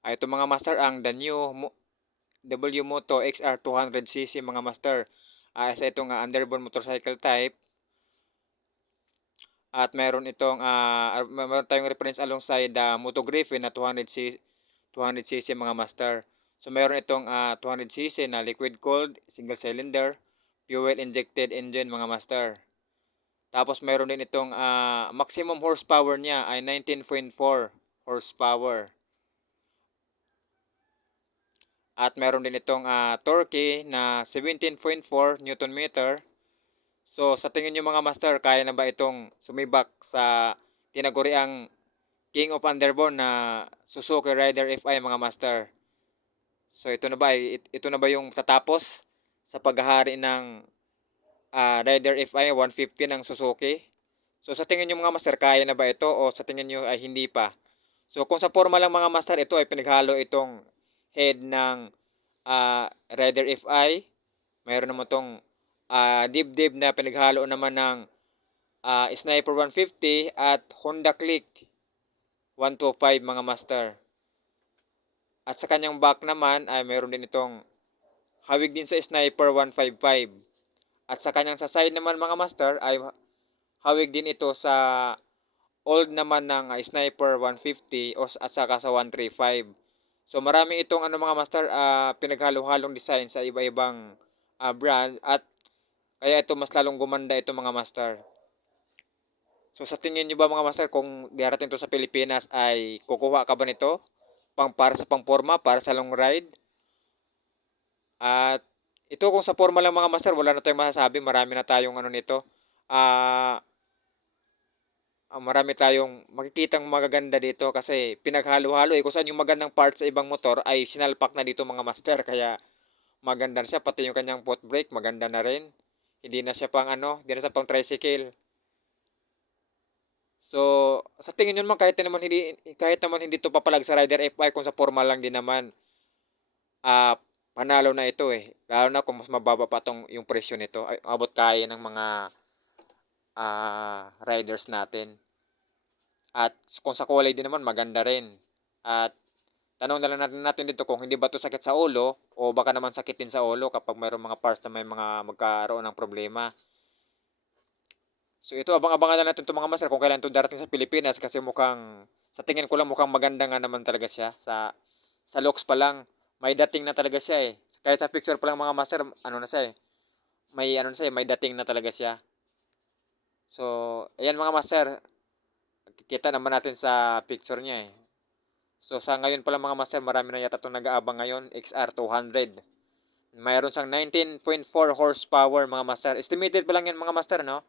Ito mga master ang the new W Moto XR 200cc mga master. Isa itong underborn motorcycle type. At meron itong meron tayong reference alongside the Moto Griffin na 200cc mga master. So meron itong 200cc na liquid cooled, single cylinder, fuel injected engine mga master. Tapos meron din itong maximum horsepower niya ay 19.4 horsepower. At meron din itong torque na 17.4 Newton meter. So sa tingin nyo mga master, kaya na ba itong sumibak sa tinaguriang King of Underborn na Suzuki Rider FI mga master? So ito na ba yung tatapos sa paghahari ng Rider FI 150 ng Suzuki? So sa tingin nyo mga master, kaya na ba ito o sa tingin nyo ay hindi pa? So kung sa forma lang mga master, ito ay pinaghalo itong head ng Rider FI. Mayroon naman itong dibdib na pinaghalo naman ng Sniper 150 at Honda Click 125 mga master. At sa kanyang back naman ay mayroon din itong hawig din sa Sniper 155. At sa kanyang sa side naman mga master ay hawig din ito sa old naman ng Sniper 150 at saka sa 135. So marami itong mga master pinaghalo-halong design sa iba-ibang brand at kaya ito mas lalong gumanda ito mga master. So sa tingin niyo ba mga master, kung darating to sa Pilipinas ay kukuha ka ba nito? Para sa pangporma, para sa long ride? At ito kung sa forma lang mga master, wala na tayong masasabi. Marami na tayong nito. Ah, Marami tayong makikitang magaganda dito kasi pinaghalo-halo kung saan yung magandang parts sa ibang motor ay sinalpak na dito mga master, kaya maganda na siya, pati yung kanyang foot brake maganda na rin. Hindi na siya pang hindi na siya pang tricycle. So, sa tingin nyo naman, kahit naman hindi to papalag sa Rider FI, kung sa formal lang din naman, panalo na ito eh. Lalo na kung mas mababa pa yung presyo nito, ay abot kaya ng mga riders natin. At kung sa kulay din naman, maganda rin. At tanong na lang natin dito kung hindi ba to sakit sa ulo o baka naman sakit din sa ulo kapag mayroong mga parts na may mga magkaroon ng problema. So ito, abang-abangan na natin itong mga master kung kailan ito darating sa Pilipinas kasi sa tingin ko lang mukhang maganda nga naman talaga siya. Sa looks pa lang, may dating na talaga siya eh. Kahit sa picture pa lang mga master, na siya eh. May dating na talaga siya. So, ayan mga master, kita naman natin sa picture niya eh. So sa ngayon pa lang mga master, marami na yata itong nag-aabang ngayon, XR200. Mayroon siyang 19.4 horsepower mga master. Estimated pa lang yan mga master, no?